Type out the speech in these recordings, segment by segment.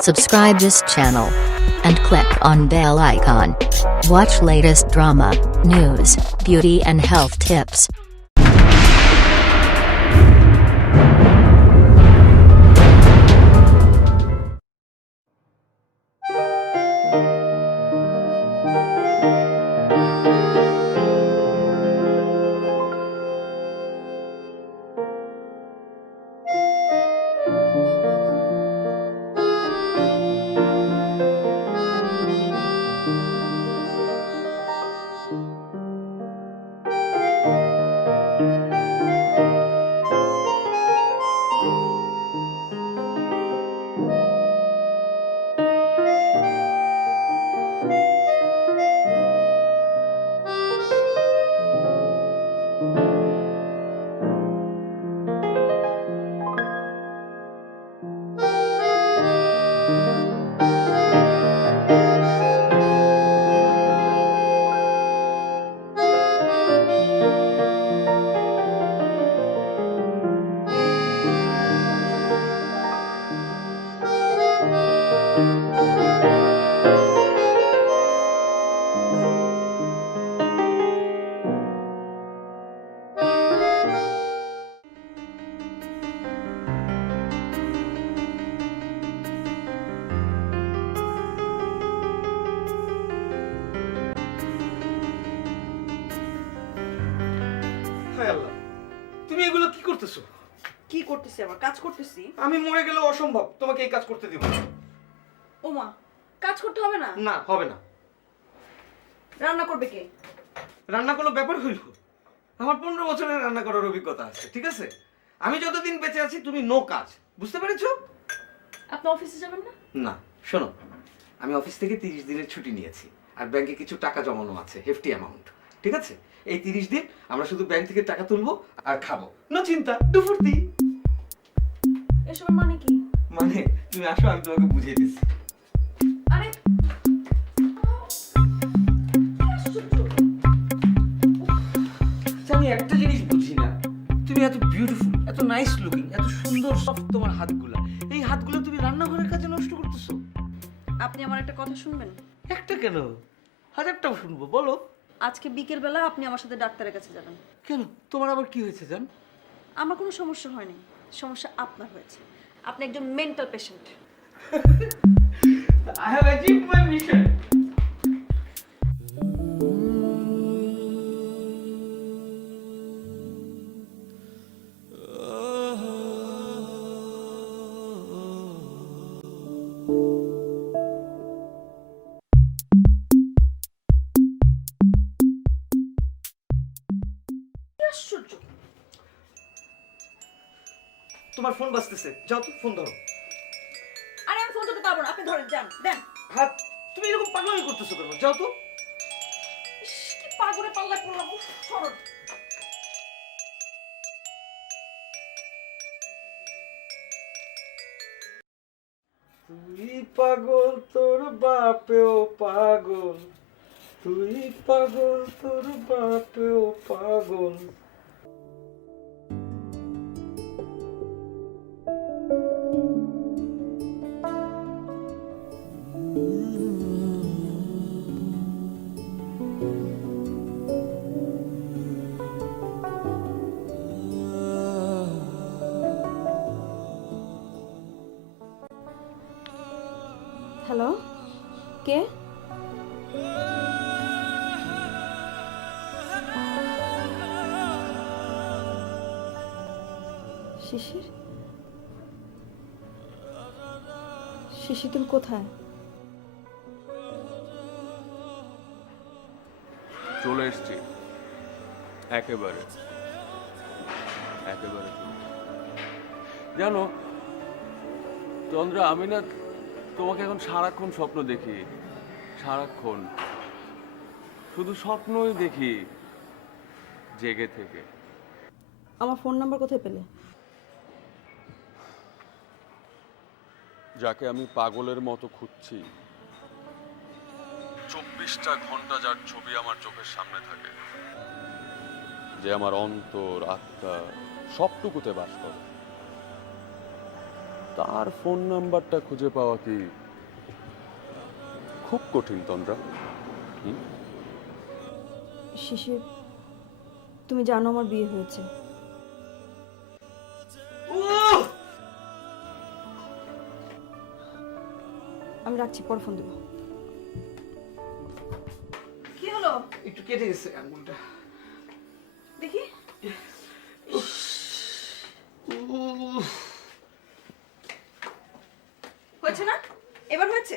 Subscribe this channel and click on bell icon. Watch latest drama, news, beauty and health tips. হায় আল্লাহ, তুমি এগুলো কি করতেছো? কি করতেছি? আবার কাজ করতেছি। আমি মরে গেলে অসম্ভব তোমাকে এই কাজ করতে দিব না। ওমা, কাজ করতে হবে না? না, হবে না। রান্না করবে কে? রান্না কোনো ব্যাপার হইল? আমার 15 বছরের রান্না করার অভিজ্ঞতা আছে, ঠিক আছে? আমি যতদিন বেঁচে আছি তুমি নো কাজ, বুঝতে পেরেছো? আপনি অফিসে যাবেন না? না, শোনো, আমি অফিস থেকে 30 দিনের ছুটি নিয়েছি আর ব্যাংকে কিছু টাকা জমানো আছে, হেফটি অ্যামাউন্ট, ঠিক আছে? এই 30 দিন আমরা শুধু ব্যাংক থেকে টাকা তুলবো আর খাবো, নো চিন্তা, দুফুর্তি। এসবের মানে কি? মানে তুমি আসো, আমি তোমাকে বুঝিয়ে দিচ্ছি। আরে আমি একটা জিনিস বুঝি না, তুমি এত বিউটিফুল, এত নাইস লুকিং, এত সুন্দর সফট তোমার হাতগুলা, এই হাতগুলো তুমি রান্নাঘরের কাজে নষ্ট করতেছো। আপনি আমার একটা কথা শুনবেন? একটা কেন, হাজারটাও শুনবো, বলো। আজকে বিকেল বেলা আপনি আমার সাথে ডাক্তারের কাছে যাবেন। কেন, তোমার আবার কি হয়েছে জান? আমার কোনো সমস্যা হয়নি, সমস্যা আপনার হয়েছে। আপনি একজন mental patient. I have achieved my mission. আশ্চর্য! তোমার ফোন বাজতেছে, যাও তো ফোন ধরো। আরে আমি ফোন ধরতে পারবো না, আপনি ধরেন, যান দেন। হাত, তুমি এরকম পাগলামি করতেছো কেন? যাও তো। ইস, কি পাগলে পাল্লা করলাম, সরল। তুই পাগল, তোর বাপেও পাগল, তুই পাগল, তোর বাপেও পাগল। হ্যালো, কে? শিশির? শিশির তুমি কোথায়? চলে এসছি, একেবারে একেবারে জানো চন্দ্রা, আমি না তোমাকে এখন সারাক্ষণ স্বপ্ন দেখি, সারাক্ষণ শুধু স্বপ্নই দেখি জেগে থেকে। আমার ফোন নাম্বার কোথায় পেলে? যাকে আমি পাগলের মতো খুঁজছি, 24টা ঘন্টা যার ছবি আমার চোখের সামনে থাকে, যে আমার অন্তর, আত্মা সবটুকুতে বাস করে, তার ফোন নাম্বারটা খুঁজে পাওয়া কি খুব কঠিন তন্দ্রা? শিশির, তুমি জানো আমার বিয়ে হয়েছে। আমি রাখছি, পর ফোন দেবো। কি হলো? একটু কেটে গেছে আঙুলটা। দেখি। হয়েছে না? এবার হয়েছে?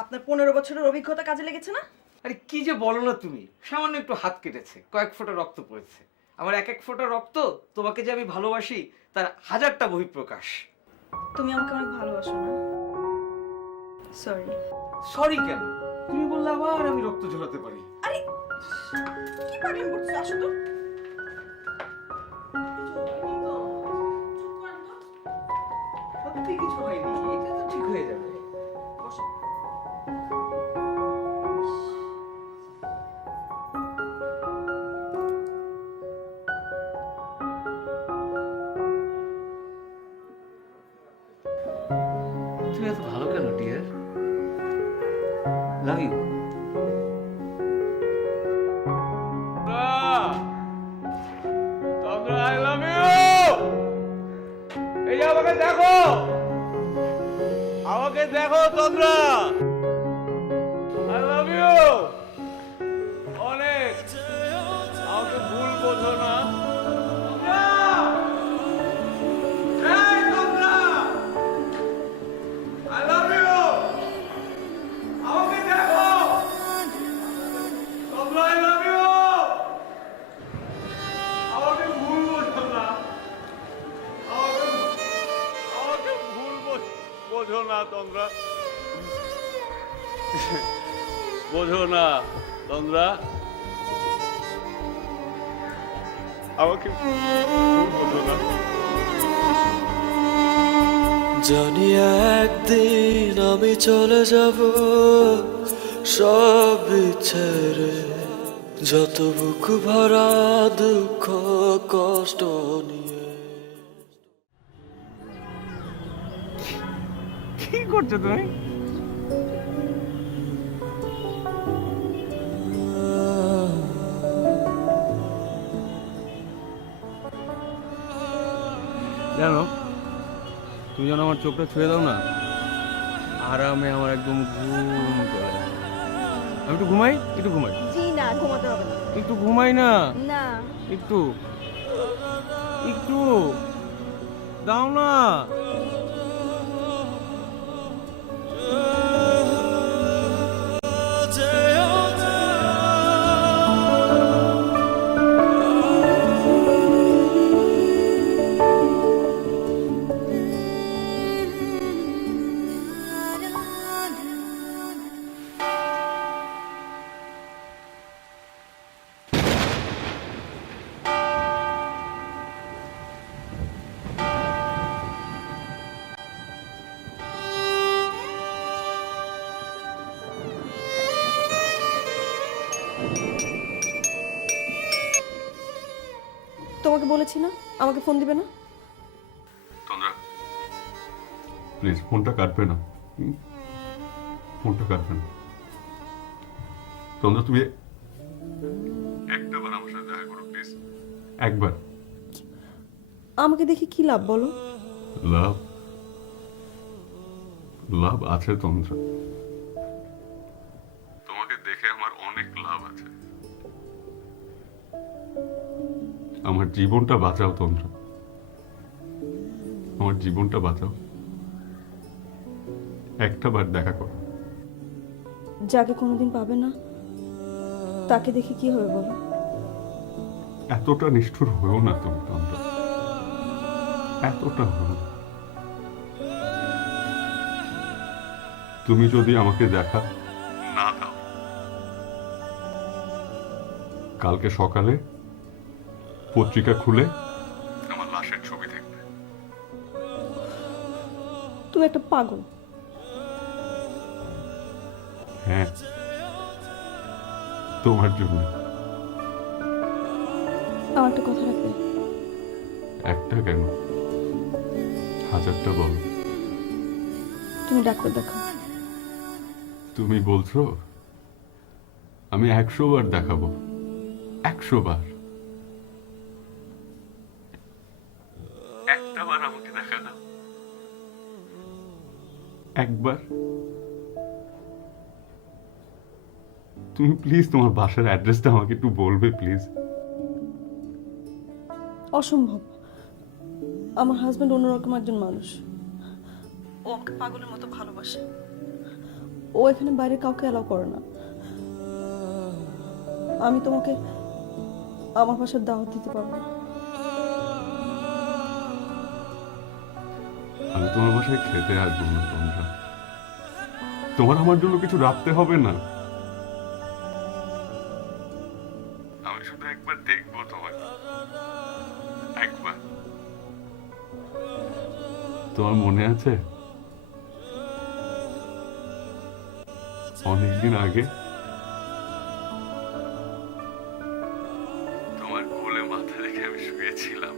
আপনার 15 বছরের অভিজ্ঞতা কাজে লেগেছে না? আরে কি যে বলো না তুমি, সামান্য একটু হাত কেটেছে, কয়েক ফোঁটা রক্ত পড়েছে। আমার এক এক ফোঁটা রক্ত তোমাকে যে আমি ভালোবাসি তার হাজারটা বহিঃপ্রকাশ। তুমি আমাকে অনেক ভালোবাসো না? সরি। সরি কেন? তুমি বললে আবার আমি রক্ত ঝরাতে পারি। আরে কি পাগলামি করছো? আসো তো। সত্যি কিছু হয়নি, এটা তো ঠিক হয়ে যাবে। বসো। তুমি এত ভালো কেন dear? Love you. I love you! এই যে আমাকে দেখো, আমাকে দেখো তন্দ্রা। I love you! অনেক। আমাকে ভুল বোঝো না। তন্দ্রা! এই তন্দ্রা! I love you! আমাকে দেখো। তন্দ্রা, I love you! আমাকে ভুল বোঝো না। আমাকে ভুল বোঝো না তন্দ্রা। বোঝো না তন্দ্রা। আমাকে ভুল বোঝো না। জানি একদিন আমি চলে যাব সব ছেড়ে, যত বুক ভরা দুঃখ কষ্ট নিয়ে। কি করছো তুমি? জানো, তুমি যেন আমার চোখটা ছুঁয়ে দাও না, আরামে আমার একদম ঘুম চলে আসে। আমি একটু ঘুমাই, একটু ঘুমাই। জি না, ঘুমাতে হবে না। একটু ঘুমাই না, না। একটু একটু দাও না। তোমাকে বলেছি না আমাকে ফোন দিবে না? তন্দ্রা, প্লিজ ফোনটা কাটবে না। ফোনটা কাটবে না তন্দ্রা। তুমি একটাবার আমার সাথে দেখা করো প্লিজ, একবার। আমাকে দেখে কি লাভ বলো? লাভ? লাভ আছে তন্দ্রা, তোমাকে দেখে আমার অনেক লাভ আছে। আমার জীবনটা বাঁচাও তন্দ্রা, আমার জীবনটা বাঁচাও। একটাবার দেখা করো। যাকে কোনোদিন পাবে না তাকে দেখে কি হবে বলো? এতটা নিষ্ঠুর হয়েও না তুমি তন্দ্রা, এতটা হয়েও না। তুমি যদি আমাকে দেখা না দাও, কালকে সকালে পত্রিকা খুলে আমার লাশের ছবি দেখবে। তুমি একটা পাগল। হ্যাঁ, তোমার জন্য। আমার একটা কথা রাখবে? একটা কেন, হাজারটা বলো। তুমি ডাক্তার দেখাও। তুমি বলছো? আমি 100 বার দেখাবো, 100 বার। একটা বার আমাকে দেখা দাও, একবার। তুমি প্লিজ তোমার বাসার অ্যাড্রেসটা আমাকে একটু বলবে প্লিজ? অসম্ভব। আমার হাজব্যান্ড অন্যরকম একজন মানুষ। ও আমাকে পাগলের মতো ভালোবাসে। ও এখানে বাইরে কাউকে অ্যালাউ করে না। আমি তোমাকে আমার বাসার দাওয়াত দিতে পারবো না। আমি তোমার বাসায় খেতে আসবো না তোমরা। তোমার আমার জন্য কিছু রাখতে হবে না। আমি শুধু একবার দেখবো তোমাকে, একবার। তোমার মনে আছে অনেকদিন আগে তোমার কোলে মাথা রেখে আমি শুয়েছিলাম,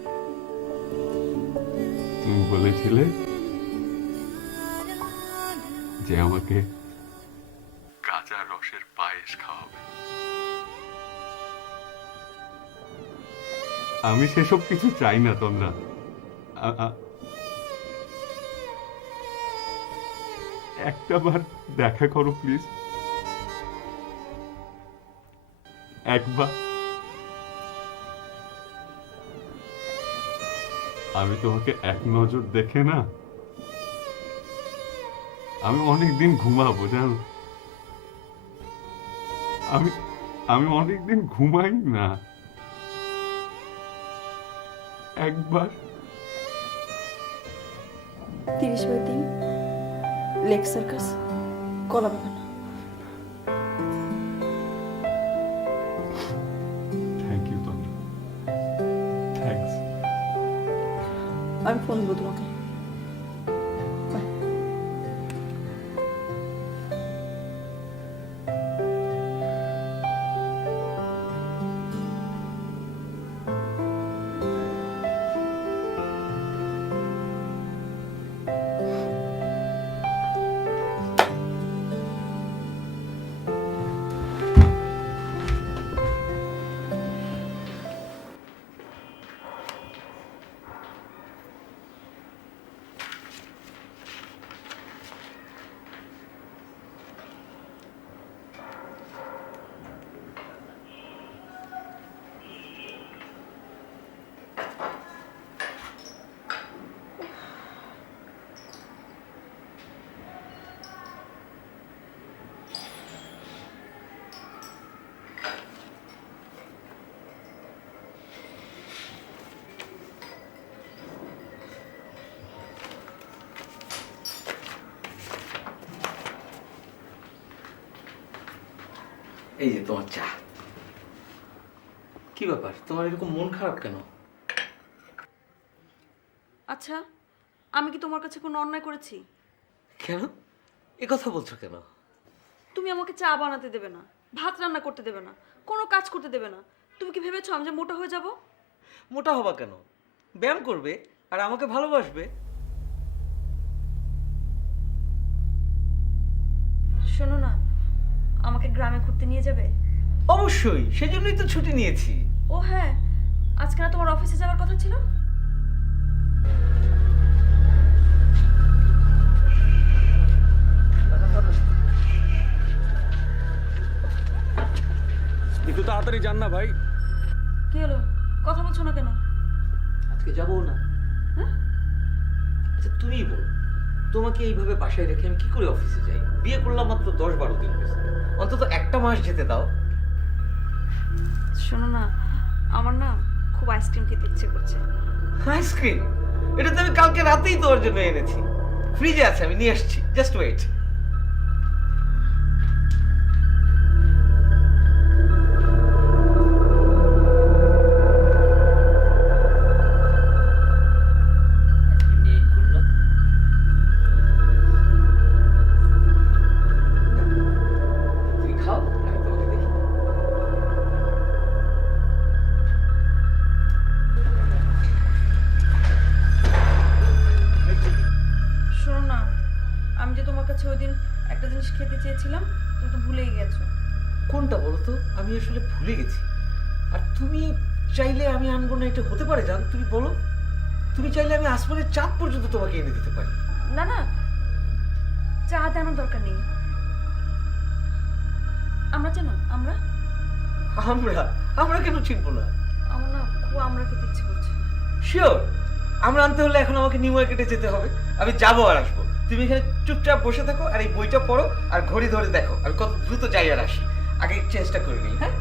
তুমি বলেছিলে যে আমাকে কাঁচা রসের পায়েস খাওয়াবে। আমি সেসব কিছু চাই না তোমরা। একটা বার দেখা করো প্লিজ, একবার। আমি তোমাকে এক নজর দেখে না আমি অনেকদিন ঘুমাবো, জানো? আমি অনেকদিন ঘুমাই না। একবার। 30/3 Lake Circus, Kalabagan. Thank you Tandra, thanks. আমি ফোন দেবো তোমাকে। বাই। এই যে তোমার চা। কি ব্যাপার, তোমার এরকম মন খারাপ কেন? আচ্ছা, আমি কি তোমার কাছে কোনো অন্যায় করেছি? কেন এ কথা বলছো কেন? তুমি আমাকে চা বানাতে দেবে না, ভাত রান্না করতে দেবে না, কোনো কাজ করতে দেবে না। তুমি কি ভেবেছো আমি যে মোটা হয়ে যাব? মোটা হবা কেন? ব্যায়াম করবে আর আমাকে ভালোবাসবে। শোনো না, আমাকে গ্রামে ঘুরতে নিয়ে যাবে? অবশ্যই, সেজন্যই তো ছুটি নিয়েছি। ও হ্যাঁ, আজকে না তোমার অফিসে যাওয়ার কথা ছিল? একটু তাড়াতাড়ি যান না ভাই। কি হলো, কথা বলছো না কেন? আজকে যাবো না। হ্যাঁ? আচ্ছা তুমিই বলো, তোমাকে এইভাবে বাসায় রেখে আমি কি করে অফিসে যাই? বিয়ে করলাম মাত্র 10-12 দিন হয়েছে, অন্তত একটা মাস যেতে দাও। শোনো না, আমার না খুব আইসক্রিম খেতে ইচ্ছে করছে। আইসক্রিম? এটা তো আমি কালকে রাতেই তোমার জন্য এনেছি, ফ্রিজে আছে, আমি নিয়ে আসছি। Just wait. শোনো না, আমি যে হচ্ছে ওই দিন একটা জিনিস খেতে চেয়েছিলাম, তুমি তো ভুলেই গেছো। কোনটা বলো তো? আমি আসলে ভুলে গেছি। আর তুমি চাইলে আমি আনবো না, এটা হতে পারে? জান, তুমি বলো। তুমি চাইলে আমি আসমানের চাঁদ পর্যন্ত তোমাকে এনে দিতে পারি। না না, চা দেওয়ার দরকার নেই। আমরা জানো, আমরা আমরা আমরা কেন চিনবো না? আমার না খুব আমরা খেতে ইচ্ছে করছে। শিওর। আমরা আনতে হলে এখন আমাকে নিউ মার্কেটে যেতে হবে। আমি যাবো আর আসবো। তুমি এখানে চুপচাপ বসে থাকো আর এই বইটা পড়ো আর ঘড়ি ধরে দেখো আমি কত দ্রুত যাই আর আসি। আগে চেঞ্জটা করে নিই, হ্যাঁ?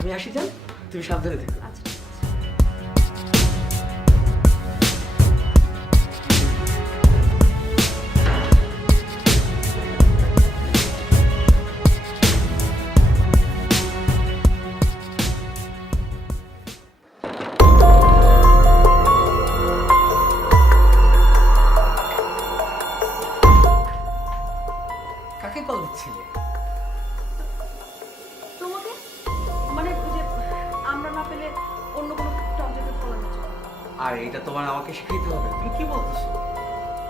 আমি আসি যান, তুমি সাবধানে থেকো। আচ্ছা। কাকে কল দিচ্ছিলে? তোমাকে মানে ওই যে আমরা না পেলে অন্য কোনো টমচকে ফলানোর জন্য। আর এটা তোমার আমাকে শিখাইতে হবে? তুমি কি বলতেছো?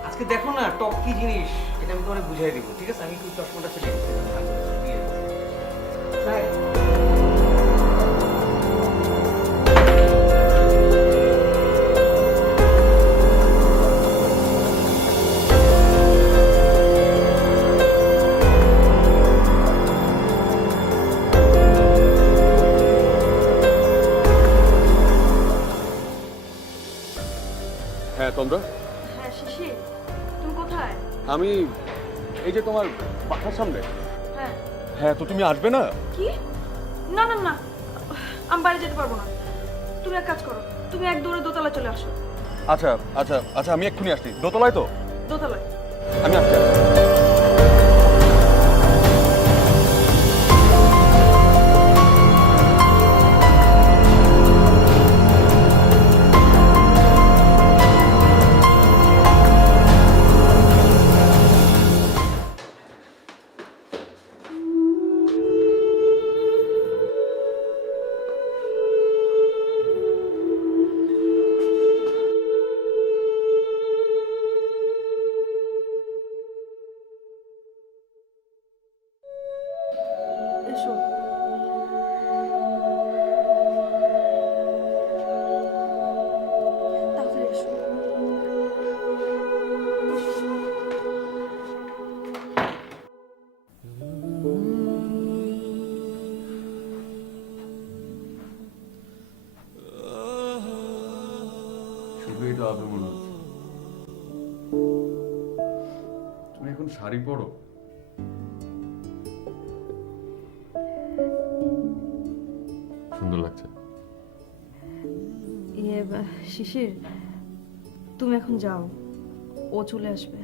আজকে দেখো না টক কি জিনিস, এটা আমি তোমাকে বুঝাই দিব, ঠিক আছে? আমি একটু চশমাটা ফেলে দিচ্ছি। হ্যাঁ তোমরা, হ্যাঁ শিশির, তুমি কোথায়? আমি এই যে তোমার বাসার সামনে। হ্যাঁ। হ্যাঁ, তো তুমি আসবে না? কি? না না না, আমি বাড়ি যেতে পারবো না। তুমি এক কাজ করো, তুমি এক দৌড়ে দোতলায় চলে আসো। আচ্ছা আচ্ছা আচ্ছা, আমি এক্ষুনি আসছি। দোতলায় তো? দোতলায়। আমি আসছি। এসো। তাড়াতাড়ি এসো। শুধুই তো আদর মনে হচ্ছে। তুমি এখন শাড়ি পরো? সুন্দর লাগছে। শিশির, তুমি এখন যাও, ও চলে আসবে।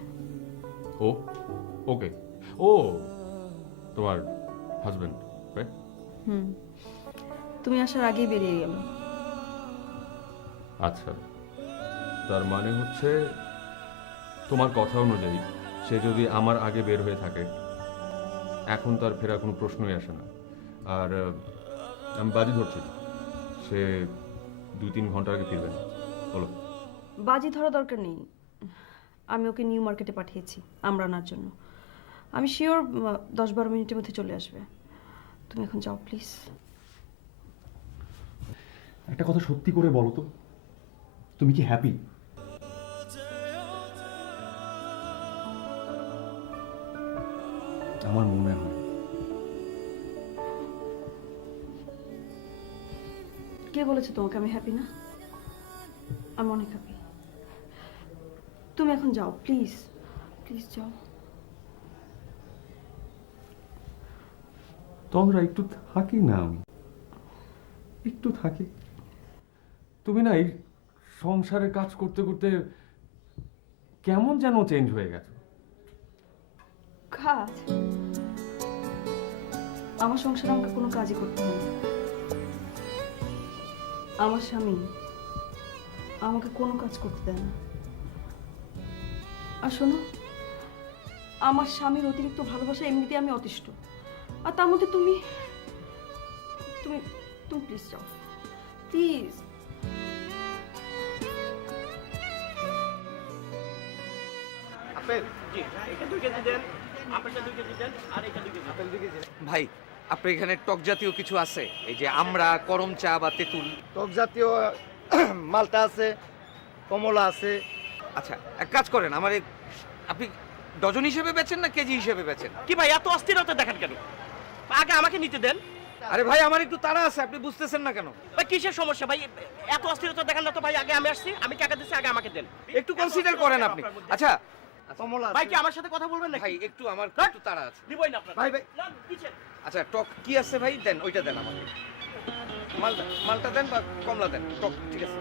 ও ওকে, ও তোমার হাজবেন্ড, রাইট? হুম, তুমি আসার আগেই বেরিয়ে গেল। আচ্ছা, তার মানে হচ্ছে তোমার কথা অনুযায়ী সে যদি আমার আগে বের হয়ে থাকে এখন তার ফেরার কোনো প্রশ্নই আসে না। আর আমি বাজি ধরছি সে 2-3 ঘন্টা আগে ফিরবে না। বলো। বাজি ধরা দরকার নেই, আমি ওকে নিউ মার্কেটে পাঠিয়েছি আমরা আনার জন্য। আমি শিওর 10-12 মিনিটের মধ্যে চলে আসবে। তুমি এখন যাও প্লিজ। একটা কথা সত্যি করে বলো তো, তুমি কি হ্যাপি? আমার মনে হয়। কে বলেছে তোমাকে আমি হ্যাপি না? আমি অনেক হ্যাপি। তুমি এখন যাও প্লিজ, প্লিজ যাও। তন্দ্রা একটু থাকি না আমি, একটু থাকি। তুমি না এই সংসারের কাজ করতে করতে কেমন যেন চেঞ্জ হয়ে গেছে। কাজ? আমার সংসারে আমাকে কোনো কাজই করতে হয় না। আমার স্বামী আমাকে কোনো কাজ করতে দেয় না। আর শোনো, আমার স্বামীর অতিরিক্ত ভালোবাসা এমনিতে আমি অতিষ্ঠ, আর তার মধ্যে তুমি তুমি তুমি প্লিজ যাও, প্লিজ। ভাই আপনার এখানে টক জাতীয় কিছু আছে? এই যে আমরা, করম চা বা তেঁতুল? টক জাতীয় মালটা আছে, কমলা আছে। আচ্ছা এক কাজ করেন, আমার আপনি ডজন হিসেবে বেচেন না কেজি হিসেবে বেচেন? কি ভাই এত অস্থিরতা দেখান কেন? আগে আমাকে নিতে দেন। আরে ভাই আমার একটু তাড়া আছে, আপনি বুঝতেছেন না কেন? ভাই কিসের সমস্যা ভাই? এত অস্থিরতা দেখান না তো ভাই। আগে আমি আসছি, আমি টাকা দিচ্ছি, আগে আমাকে দেন। একটু কনসিডার করেন আপনি। আচ্ছা কমলা ভাই আছে। কি আমার সাথে কথা বলবেন না? ভাই একটু আমার একটু তাড়া আছে। দিবই না আপনার ভাই, ভাই। না দিচ্ছেন। আচ্ছা টক কি আছে ভাই? দেন ওইটা দেন আমাকে। মালটা দেন বা কমলা দেন, টক ঠিক আছে।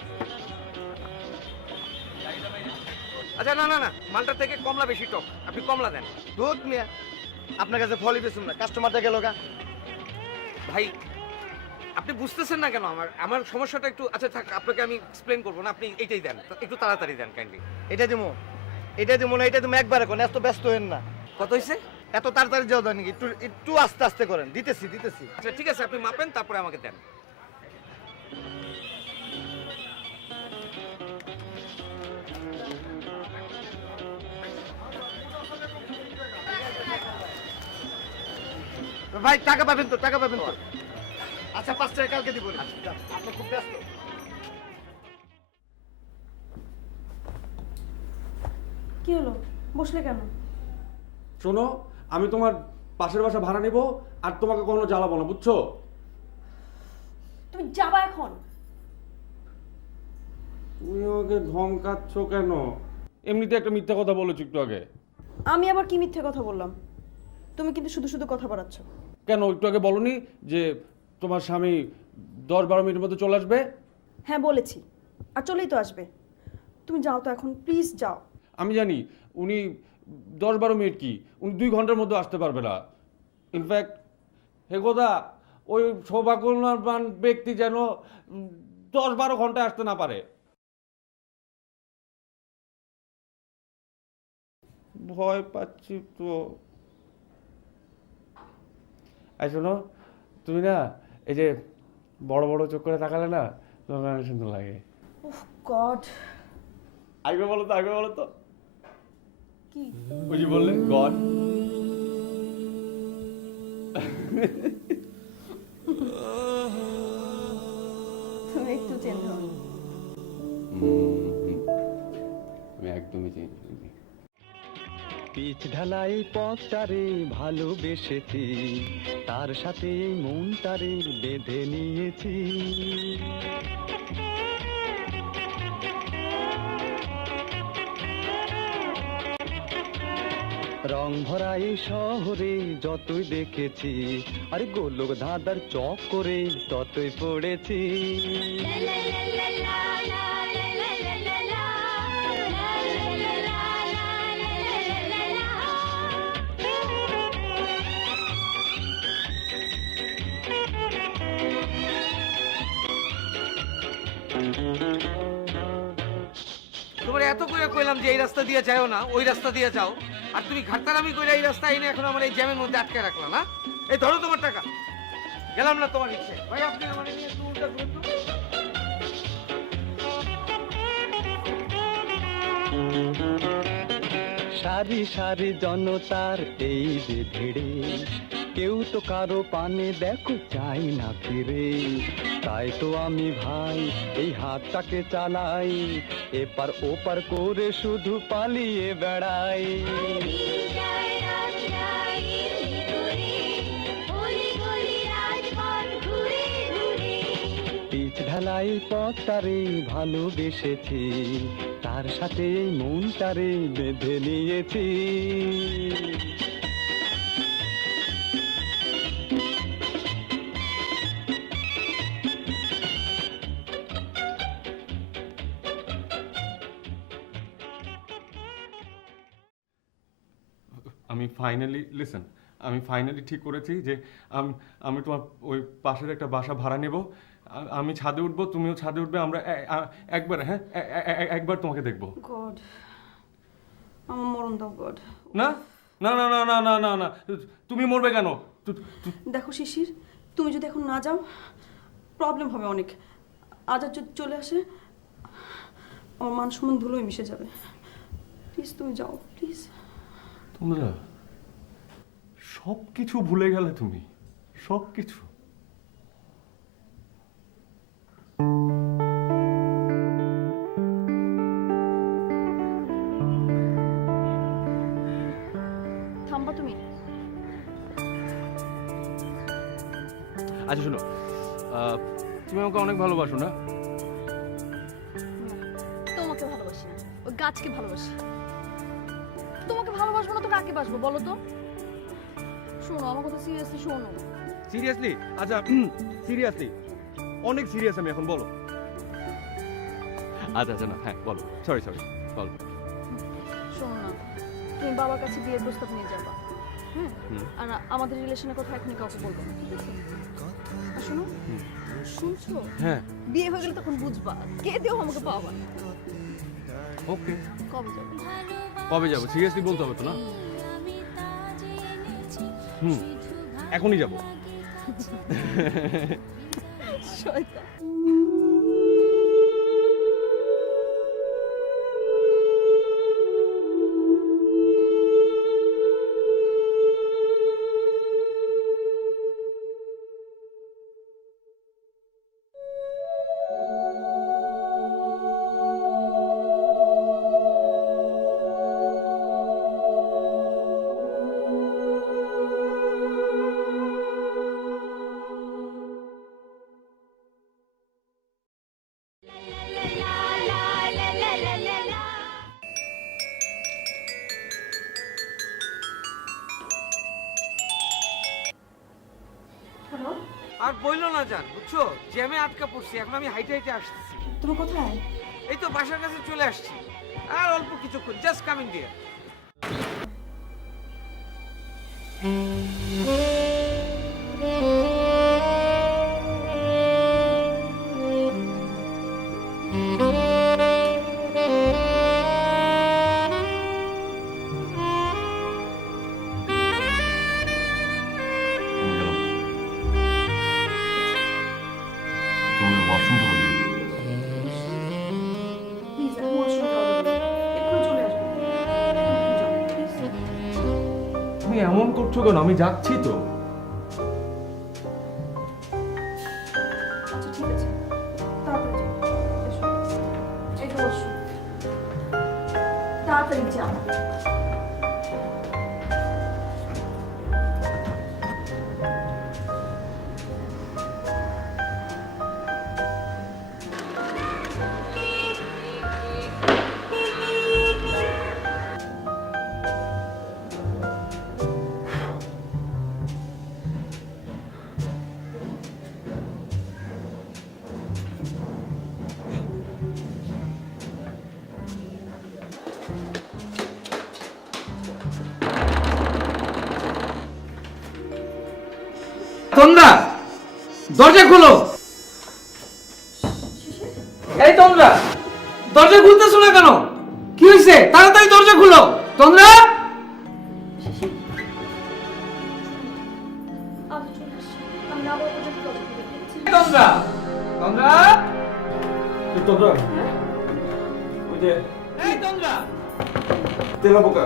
আচ্ছা না না না, মালটা থেকে কমলা বেশি টক, আপনি কমলা দেন। দুধ মিয়া আপনার কাছে ফলই বেশুন না, কাস্টমারটা গেল গা। ভাই আপনি বুঝতেছেন না কেন আমার সমস্যাটা একটু? আচ্ছা থাক, আপনাকে আমি এক্সপ্লেন করবো না, আপনি এইটাই দেন, একটু তাড়াতাড়ি দেন কাইন্ডলি। এটা দিমু না, এটা তুমি একবারে কোন, এত ব্যস্ত হইন না। কত হয়েছে? এত তাড়াতাড়ি যাও নাকি? একটু একটু আস্তে আস্তে করেন, দিতেছি। আচ্ছা ঠিক আছে, আপনি মাপেন তারপরে আমাকে দেন। ভাই টাকা পাবেন তো? আচ্ছা 5 টাকা কালকে দিব। আপনি খুব ব্যস্ত। কি হলো, বসলে কেন? শোনো, আমি তোমার পাশের বাসা ভাড়া নিব, আর তোমাকে কখনো জ্বালাবো না, বুঝছো? তুমি যাবা এখন? তুমি আমাকে ধমকাচ্ছ কেন? এমনিতে একটা মিথ্যা কথা বলেছো একটু আগে। আমি আবার কি মিথ্যে কথা বললাম? তুমি কিন্তু শুধু শুধু কথা বাড়াচ্ছ। কেন একটু আগে বলনি যে তোমার স্বামী 10-12 মিনিটের মধ্যে চলে আসবে? হ্যাঁ বলেছি, আর চলেই তো আসবে। তুমি যাও তো এখন, প্লিজ যাও। আমি জানি উনি 10-12 মিনিট কি, উনি 2 ঘন্টার মধ্যে আসতে পারবে না। ইনফ্যাক্ট হে কথা, ওই সৌভাগ্যবান ব্যক্তি যেন 10-12 ঘন্টায় আসতে না পারে। ভয় পাচ্ছি তো। আর শোনো, তুমি না এই যে বড় বড় চোখ করে তাকালে না, তোমার অনেক সুন্দর লাগে। ওহ গড। আগে বলো তো কি? ওই যে বললে গড। তুমি একটু চেঞ্জ হও। আমি একদমই চেঞ্জ হইনি। পিচ ঢালাই পথটারে ভালোবেসেছি, তার সাথে মনটারে বেঁধে নিয়েছি। রং ভরা এই শহরে যতই দেখেছি, আরে গোলক ধাঁধার চক করে ততই পড়েছি। তোমার এত করে কইলাম যে এই রাস্তা দিয়ে যাও না, ওই রাস্তা দিয়ে যাও, আর তুমি ঘাটতারামি কইরা এই রাস্তা এনে এখন আমার এই জ্যামের মধ্যে আটকে রাখলা না? এই ধরো তোমার টাকা, গেলাম না তোমার ইচ্ছে। ভাই আপনি আমার নিয়ে একটু উল্টা ঘুরুন তো। সারি সারি জনতার এই যে ভিড়ে, কেউ তো কারো পানে দেখো চাই না ফিরে। তাই তো আমি ভাই এই হাতটাকে চালাই, এপার ওপার করে শুধু পালিয়ে বেড়াই। পিচ ঢালাই পথটারে ভালোবেসেছি, তার সাথে এই মনটারে বেঁধে নিয়েছি। আমি ফাইনালি লিসেন, আমি ফাইনালি ঠিক করেছি যে আমি তোমার ওই পাশের একটা বাসা ভাড়া নেব। আমি ছাদে উঠবো, তুমিও ছাদে উঠবে, আমরা একবার একবার তোমাকে দেখবো। গড, আমার মরণ দাও গড। না না না না না না না না, তুমি মরবে কেন? দেখো শিশির, তুমি যদি এখন না যাও প্রবলেম হবে অনেক। আজ আর যদি চলে আসে আমার মান সম্মান ধুলোয় মিশে যাবে। প্লিজ তুমি যাও, প্লিজ। তোমরা সব কিছু ভুলে গেলে, তুমি সব কিছু। থামবা তুমি? আচ্ছা শোনো, তুমি আমাকে অনেক ভালোবাসো না? তোমাকে ভালোবাসি না, ওই গাছকে ভালোবাসি। তোমাকে ভালোবাসবো না তো কাকে বাসবো বলো তো? শোনো আমার কথা সিরিয়াসলি শোনো। সিরিয়াসলি? আচ্ছা সিরিয়াসলি, অনেক সিরিয়াস আমি এখন, বলো। আচ্ছা আচ্ছা না, হ্যাঁ বলো, সরি বলো। শোনো না, তুমি বাবার কাছে বিয়ের প্রস্তাব নিয়ে যাবা, হ্যাঁ? আর আমাদের রিলেশনের কথা এখনই কাউকে বলবো না, ঠিক আছে? আর শোনো, শুনছো? হ্যাঁ। বিয়ে হয়ে গেলে তখন বুঝবা কে দেও আমাকে পাওয়া। ওকে, কবে যাবে? কবে যাবো সিরিয়াসলি বলতে হবে তো, না? এখনই যাবো। শয়তান। আর বইলো না জান, বুঝছো, জ্যামে আটকা পড়ছি, এখন আমি হাইটে হাইটে আসতেছি। তুমি কোথায়? এই তো বাসার কাছে চলে আসছি, আর অল্প কিছুক্ষণ, জাস্ট কামিং ডিয়ার। প্লিজ এখন ওয়াশরুম যাওয়া যাবে না। এক্ষুনি চলে আসবে। যাও, প্লিজ। তুমি এমন করছো কেন? আমি যাচ্ছি তো। আচ্ছা ঠিক আছে, তাড়াতাড়ি যাও। এসো, এই তো ওয়াশরুম। তাড়াতাড়ি যাও। তন্দ্রা, দরজা খোলো। এই তন্দ্রা, দরজা খুলতেছো না কেন? কি হয়েছে? তাড়াতাড়ি দরজা খুলো। তন্দ্রা, আমি চলে আসছি। আমি না বলা পর্যন্ত দরজা খুলে দিয়েছি। তন্দ্রা, তন্দ্রা, তোমরা ওই যে এই তন্দ্রা। তেলা পোকা।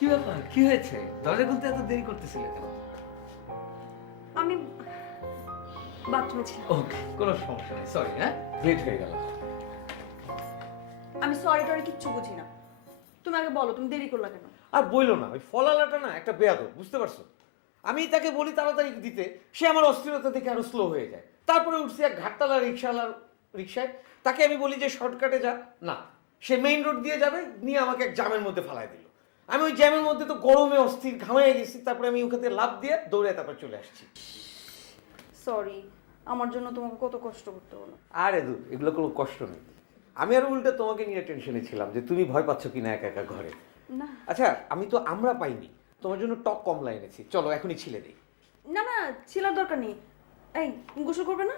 কি ব্যাপার, কি হয়েছে? দরজা খুলতে এত দেরি করতেছিলে কেন? আমি বাথরুমে ছিলাম। ওকে, কোনো সমস্যা নেই, সরি। হ্যাঁ, লেট হয়ে গেল। আমি সরি টরি কিচ্ছু বুঝি না। তুমি আগে বলো তুমি দেরি করলা কেন? আর বইলো না, ওই ফলালাটা না একটা বেয়াদব, বুঝতে পারছো? আমি তাকে বলি তাড়াতাড়ি দিতে, সে আমার অস্থিরতা দেখে আরো স্লো হয়ে যায়। তারপরে উঠছি এক ঘাটতলা রিক্সাওয়ালার রিক্সায়, তাকে আমি বলি যে শর্টকাটে যা, না, সে মেইন রোড দিয়ে যাবে, নিয়ে আমাকে এক জ্যামের মধ্যে ফালাই দিল। আমি ওই জ্যামের মধ্যে তো গরমে অস্থির ঘামায় গেছি, তারপরে আমি ওখানে লাফ দিয়ে দৌড়ে তারপর চলে আসছি। সরি, আমার জন্য তোমাকে কত কষ্ট করতে হলো। আরে দূর, এগুলো কোনো কষ্ট নেই। আমি আর উল্টা তোমাকে নিয়ে টেনশনে ছিলাম যে তুমি ভয় পাচ্ছ কিনা একা একা ঘরে। না আচ্ছা, আমি তো আমরা পাইনি, তোমার জন্য টক কমলা এনেছি, চলো এখনই ছিলে দিই। না না, ছিলার দরকার নেই। এই গোসল করবে না?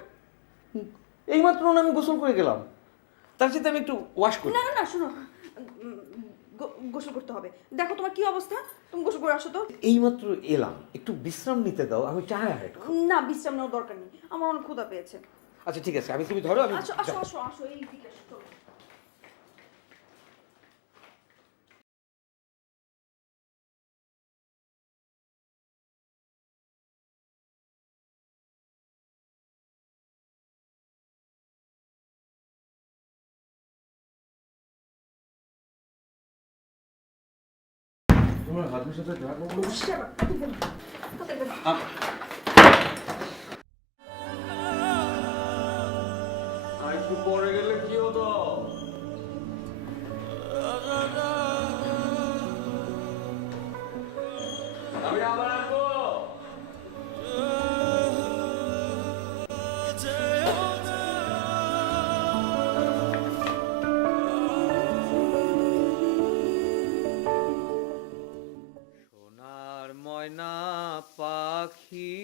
এইমাত্র না আমি গোসল করে গেলাম, তার সাথে আমি একটু ওয়াশ করি। না না না, শোনো, গোসল করতে হবে। দেখো তোমার কি অবস্থা, তুমি গোসল করে আসো তো। এইমাত্র এলাম, একটু বিশ্রাম নিতে দাও, আমি টায়ার্ড। না, বিশ্রাম নেওয়ার দরকার নেই, আমার অনেক ক্ষুধা পেয়েছে। আচ্ছা ঠিক আছে, আমি তুমি ধরো, আমি আসো আসো আসো আসো, এই দিকে আসো, চলো। তোমার হাতের সাথে দেখা করবো। আর একটু পরে গেলে কি হতো? আমি আবার আসবো। সোনার ময়না পাখি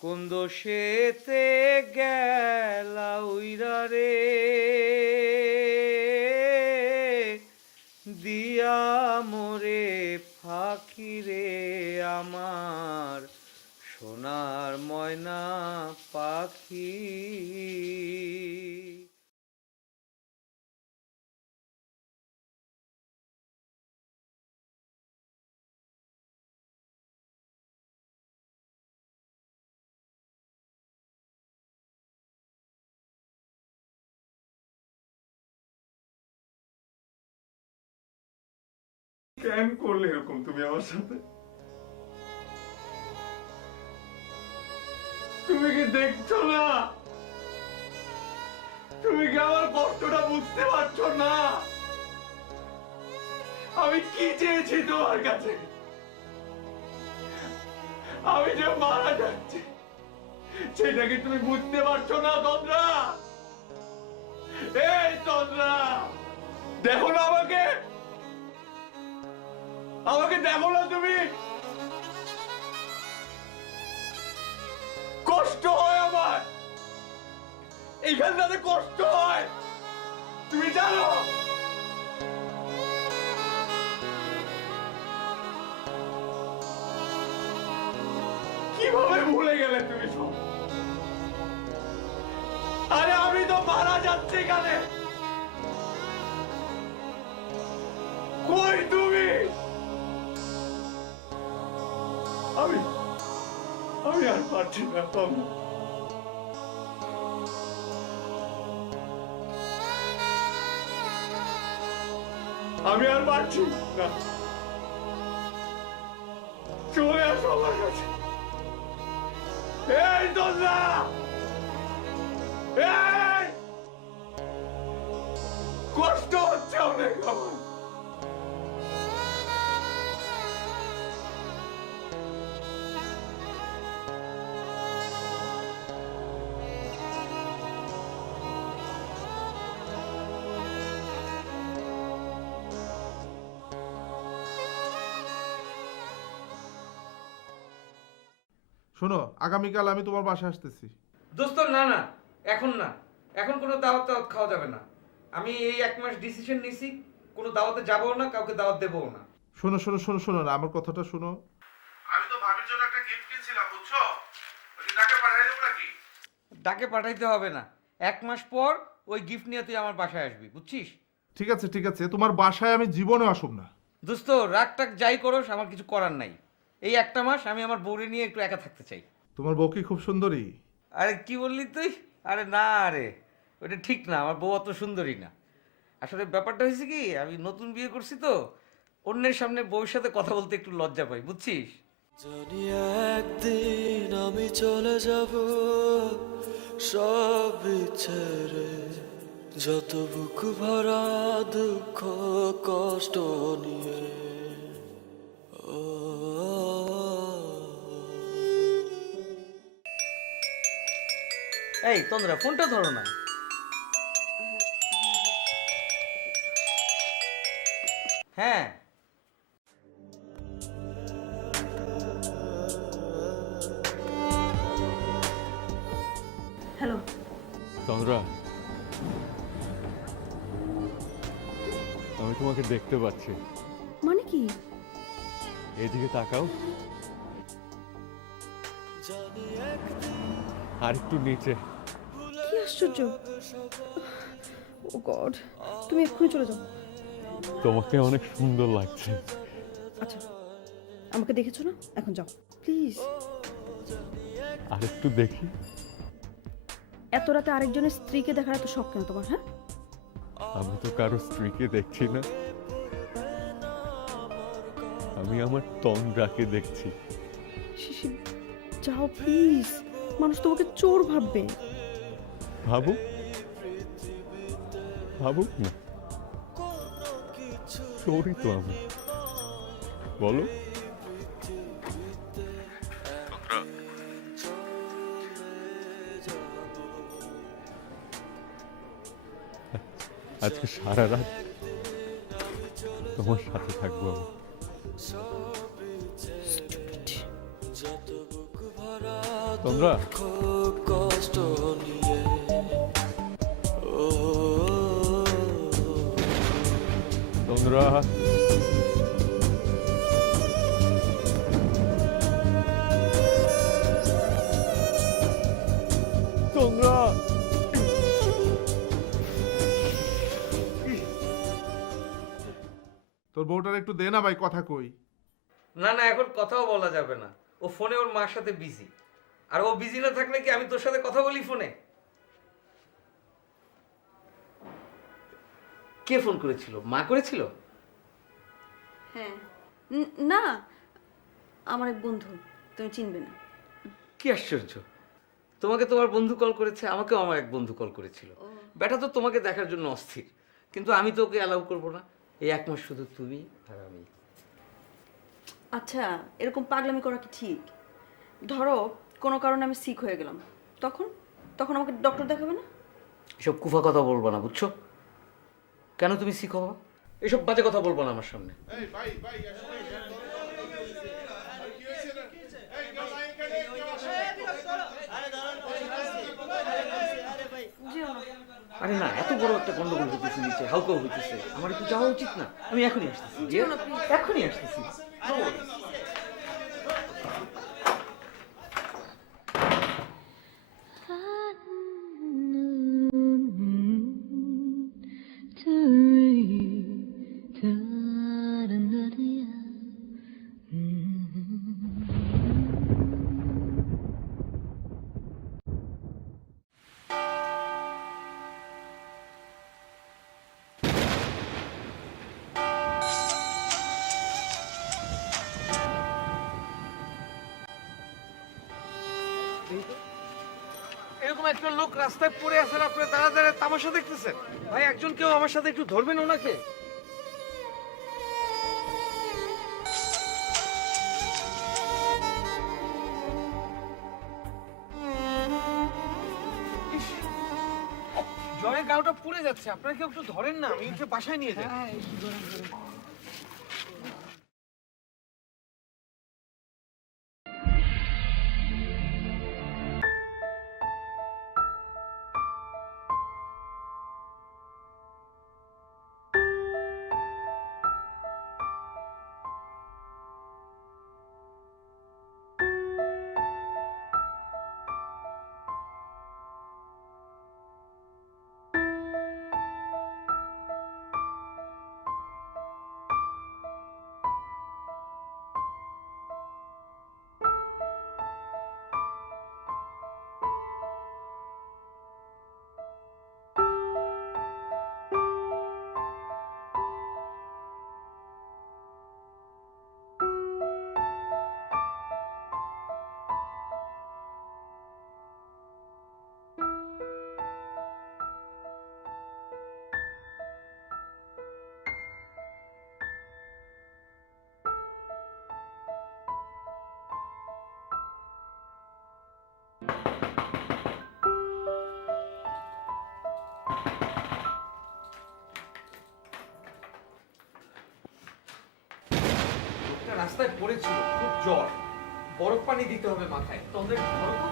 কোন দোষেতে গেলা উইরা রে, দিয়া মোরে ফাঁকি রে আমার সোনার ময়না পাখি। কেন করলে এরকম তুমি আমার সাথে? তুমি কি দেখছো না? তুমি কি আমার কষ্টটা বুঝতে পারছো না? আমি কি চেয়েছি তোমার কাছে? আমি যে মারা যাচ্ছি সেটা কি তুমি বুঝতে পারছো না তন্দ্রা? এই তন্দ্রা, দেখো না আমাকে, আমাকে দেখো না তুমি? কষ্ট হয় আমার, এইখানটাতে কষ্ট হয়, তুমি জানো? কিভাবে ভুলে গেলে তুমি সব? আরে আমি তো মারা যাচ্ছি এখানে, কই তুমি? আমি আর পারছি না তন্দ্রা, আমি আর পারছি না। চলে আসো আমার কাছে। এই তন্দ্রা, এই কষ্ট হচ্ছে অনেক আমার। শোনো, আগামীকাল আমি তোমার বাসায় আসতেছি। দোস্ত না না, এখন না, এখন কোনো দাওয়াত টাওয়াত খাওয়া যাবে না। আমি এই 1 মাস ডিসিশন নিছি, কোনো দাওয়াতে যাবও না, কাউকে দাওয়াত দেবও না। শোনো শোনো শোনো শোনো না, আমার কথাটা শোনো। আমি তো ভাবির জন্য একটা গিফট কিনছিলাম, বুঝছো? ওই ডাকে পাঠাই দেবো নাকি? ডাকে পাঠাইতে হবে না, 1 মাস পর ওই গিফট নিয়ে তুই আমার বাসায় আসবি, বুঝছিস? ঠিক আছে ঠিক আছে, তোমার বাসায় আমি জীবনে আসব না। দোস্ত রাগ টাক যাই করোস, আমার কিছু করার নাই। এই 1টা মাস আমি আমার বউরে নিয়ে একটু একা থাকতে চাই। তোমার বউ কি খুব সুন্দরী? আরে কি বললি তুই? আরে না রে, ওটা ঠিক না, আমার বউ অত সুন্দরী না। আসলে ব্যাপারটা হয়েছে কি, আমি নতুন বিয়ে করছি তো, অন্যের সামনে বউর সাথে কথা বলতে একটু লজ্জা পাই, বুঝছিস? জানি একদিন আমি চলে যাব সব ছেড়ে, যত বুক ভরা দুঃখ কষ্ট নিয়ে। এই তন্দ্রা, ফোনটা ধরো না। হ্যাঁ, হ্যালো। তন্দ্রা, আমি তোমাকে দেখতে পাচ্ছি। মানে কি? এদিকে তাকাও, আর একটু নিচে। কি আশ্চর্য! ও গড, তুমি এক্ষুনি চলে যাও। তোমাকে অনেক সুন্দর লাগছে। আচ্ছা, আমাকে দেখেছো না, এখন যাও প্লিজ। আর একটু দেখি। এত রাতে আরেকজনের স্ত্রীকে দেখার এত শখ কেন তোমার? হ্যাঁ, আমি তো কারো স্ত্রীকে দেখছি না, আমি আমার তন্দ্রাকে দেখছি। শিশির যাও প্লিজ, মানুষ তোমাকে চোর ভাববে। ভাবুক, ভাবুক না, চোরই তো আমি, বলো। আজকে সারা রাত তোমার সাথে থাকবো আমি। তোমরা কষ্ট নিয়ে তোমরা তোমরা তোর বউটার একটু দে না ভাই, কথা কই। না না, এখন কথাও বলা যাবে না। ও ফোনে ওর মার সাথে বিজি, আর ও বিজি না থাকলে কি আমি তোর সাথে কথা বলি ফোনে? কে ফোন করেছিল? মা করেছিল? হ্যাঁ, না, আমার এক বন্ধু, তুমি চিনবে না। কি আশ্চর্য, তোমাকে তোমার বন্ধু কল করেছে, আমাকেও আমার এক বন্ধু কল করেছিল। বেটা তো তোমাকে দেখার জন্য অস্থির, কিন্তু আমি তো ওকে অ্যালাউ করবো না। এই এক মাস শুধু তুমি আর আমি। আচ্ছা, এরকম পাগলামি করা কি ঠিক? ধরো কোনো কারণে আমি সিক হয়ে গেলাম, তখন তখন আমাকে ডক্টর দেখাবে না? এসব কুফা কথা বলবো না, বুঝছো? কেন তুমি শিখো? এসব বাজে কথা বলবো না আমার সামনে। আরে না, এত বড় একটা গন্ডগোল হইতেছে নিচে, হালকা হইতেছে, আমার একটু যাওয়া উচিত না? আমি এখনই আসতেছি, এখনই আসতেছি। এরকম একটা লোক রাস্তায় পড়ে আছে, আপনি দাঁড়া দাঁড়া তামাশা দেখতেছেন? ভাই, একজন কেউ আমার সাথে একটু ধরবেন ওনাকে? জ্বরে গাওটা পুড়ে যাচ্ছে, আপনারা কেউ একটু ধরেন না, আমি একটু বাসায় নিয়ে যাই। রাস্তায় পড়েছিল, খুব জ্বর, বরফ পানি দিতে হবে মাথায়। তন্দ্রা একটু ধরো তো।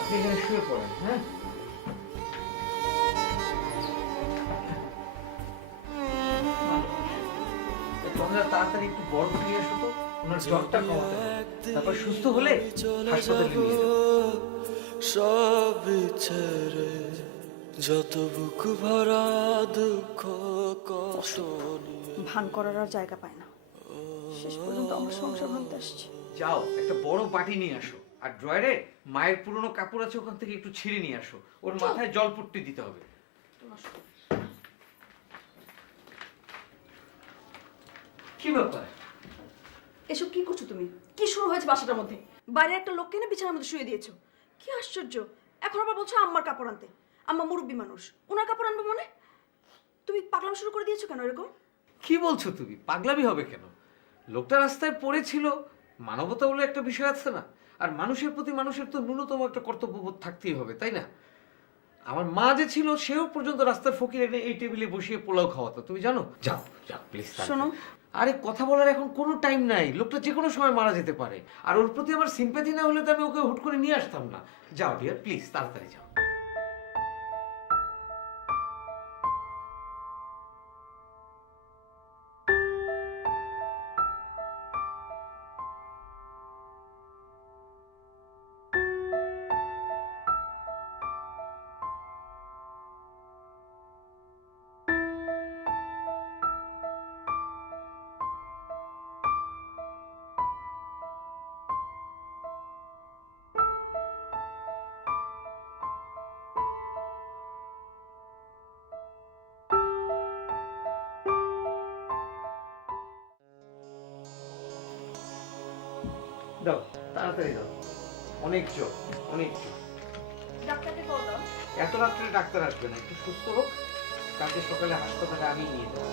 আপনি এখানে শুয়ে পড়েন, হ্যাঁ? তোমরা তাড়াতাড়ি একটু বরফ নিয়ে এসো তো, ওনার জ্বরটা কমাতে হবে। তারপর সুস্থ হলে হাসপাতালে নিয়ে যাবো। সব ছেড়ে যত বুক ভরা দুঃখ কষ্ট নিয়ে ভান করার আর জায়গা পায় না, শেষ পর্যন্ত আমার সংসার ভাঙতে আসছে। যাও একটা বড় বাটি নিয়ে আসো, আর ড্রয়ারে মায়ের পুরনো কাপড় আছে, ওখান থেকে একটু ছিঁড়ে নিয়ে আসো, ওর মাথায় জলপট্টি দিতে হবে। কি ব্যাপার? এসব কি করছো তুমি? কি শুরু হয়েছে বাসাটার মধ্যে? বাইরে একটা লোককে না বিছানার মধ্যে শুয়ে দিয়েছো, কি আশ্চর্য! এখন আবার বলছো আম্মার কাপড় আনতে। আম্মা মুরব্বী মানুষ, ওনার কাপড় আনবে মানে? তুমি পাগলাম শুরু করে দিয়েছো কেন এরকম? কি বলছো তুমি? পাগলামি হবে কেন? লোকটা রাস্তায় পড়েছিল, মানবতা বলে একটা বিষয় আছে না? আর মানুষের প্রতি মানুষের তো ন্যূনতম একটা কর্তব্যবোধ থাকতেই হবে, তাই না? আমার মা যে ছিল, সেও পর্যন্ত রাস্তার ফকির এনে এই টেবিলে বসিয়ে পোলাও খাওয়াতো, তুমি জানো? যাও যাও প্লিজ। শোনো, আরে কথা বলার এখন কোনো টাইম নাই, লোকটা যে কোনো সময় মারা যেতে পারে। আর ওর প্রতি আমার সিম্প্যাথি না হলে তো আমি ওকে হুট করে নিয়ে আসতাম না। যাও ডিয়ার, প্লিজ তাড়াতাড়ি যাও। দাও তাড়াতাড়ি দাও, অনেক জোর, অনেক জোর। ডাক্তারকে কল দাও। এত রাত্রে ডাক্তার আসবে না, একটু সুস্থ হোক, কালকে সকালে হাসপাতালে আমি নিয়ে যাবো।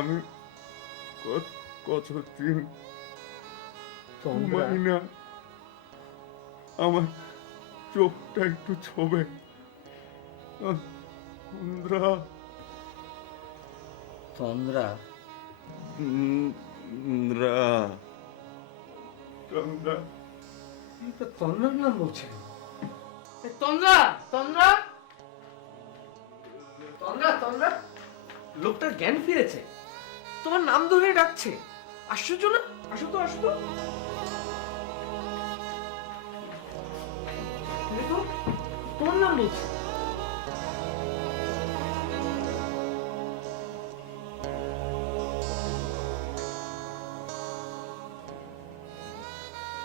আমি কতদিন ঘুমাই না, আমার চোখটা একটু ছবে। তন্দ্রা তন্দ্রা তন্দ্রা তন্দ্রা তন্দ্রার নাম বলছে। তন্দ্রা তন্দ্রা তন্দ্রা তন্দ্রা, লোকটার জ্ঞান ফিরেছে, তোমার নাম ধরে ডাকছে। আশ্চর্য না? আসো তো, আসো তো। দেখো, তোমার নাম বলছে।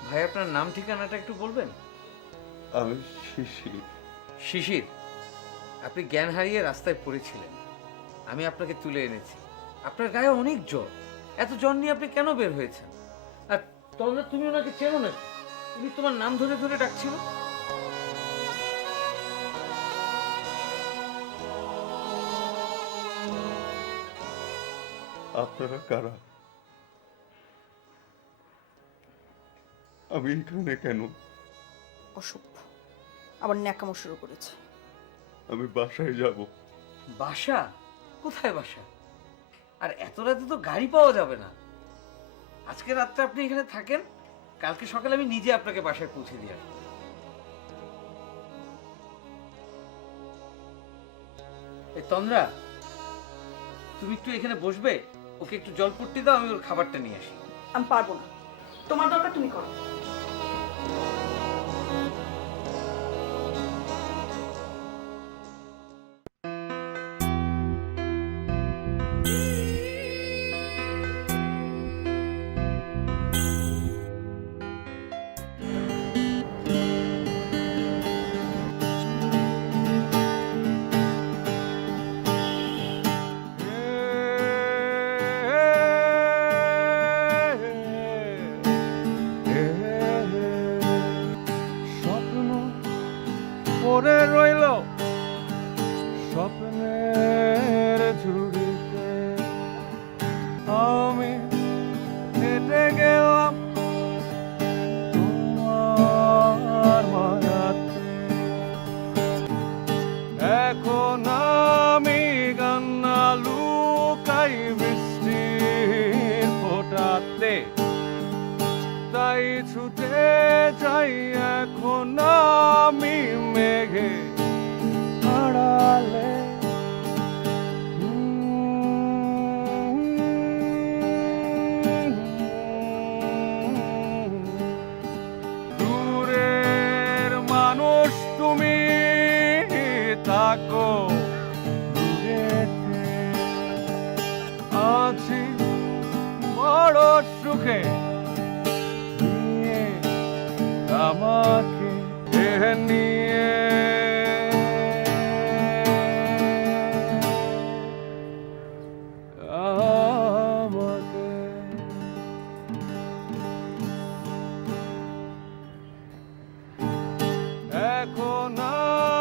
ভাই আপনার নাম ঠিকানাটা একটু বলবেন? আমি শিশির। শিশির, আপনি জ্ঞান হারিয়ে রাস্তায় পড়েছিলেন, আমি আপনাকে তুলে এনেছি। আপনার গায়ে অনেক জ্বর, এত জ্বর নিয়ে আপনি কেন বের হয়েছেন? আর তন্দ্রা, তুমি ওনাকে চেনো না? উনি তোমার নাম ধরে ধরে ডাকছিল। আপনারা কারা? আমি এখানে কেন? অসভ্য, আবার ন্যাকামো শুরু করেছে। আমি বাসায় যাব। বাসা? কোথায় বাসা? আর এত রাতে তো গাড়ি পাওয়া যাবে না। আজকে রাতটা আপনি এখানে থাকেন, কালকে সকালে আমি নিজে আপনাকে বাসায় পৌঁছে দিয়ে আসবো। এই তন্দ্রা, তুমি একটু এখানে বসবে, ওকে একটু জলপট্টি দাও, আমি ওর খাবারটা নিয়ে আসি। আমি পারবো না, তোমার দরকার তুমি করো। পড়ে রইল স্বপ্নের ঝুড়িতে, আমি হেঁটে গেলাম তোমার মায়াতে। এখন আমি কান্না লুকাই বৃষ্টির ফোঁটাতে, তাই ছুটে যাই এখন আমি মেঘে আড়ালে। দূরের মানুষ তুমি তাকো দূরেতে, আছি বড় সুখে নিয়ে আমাকে নিয়ে। আমাকে এখন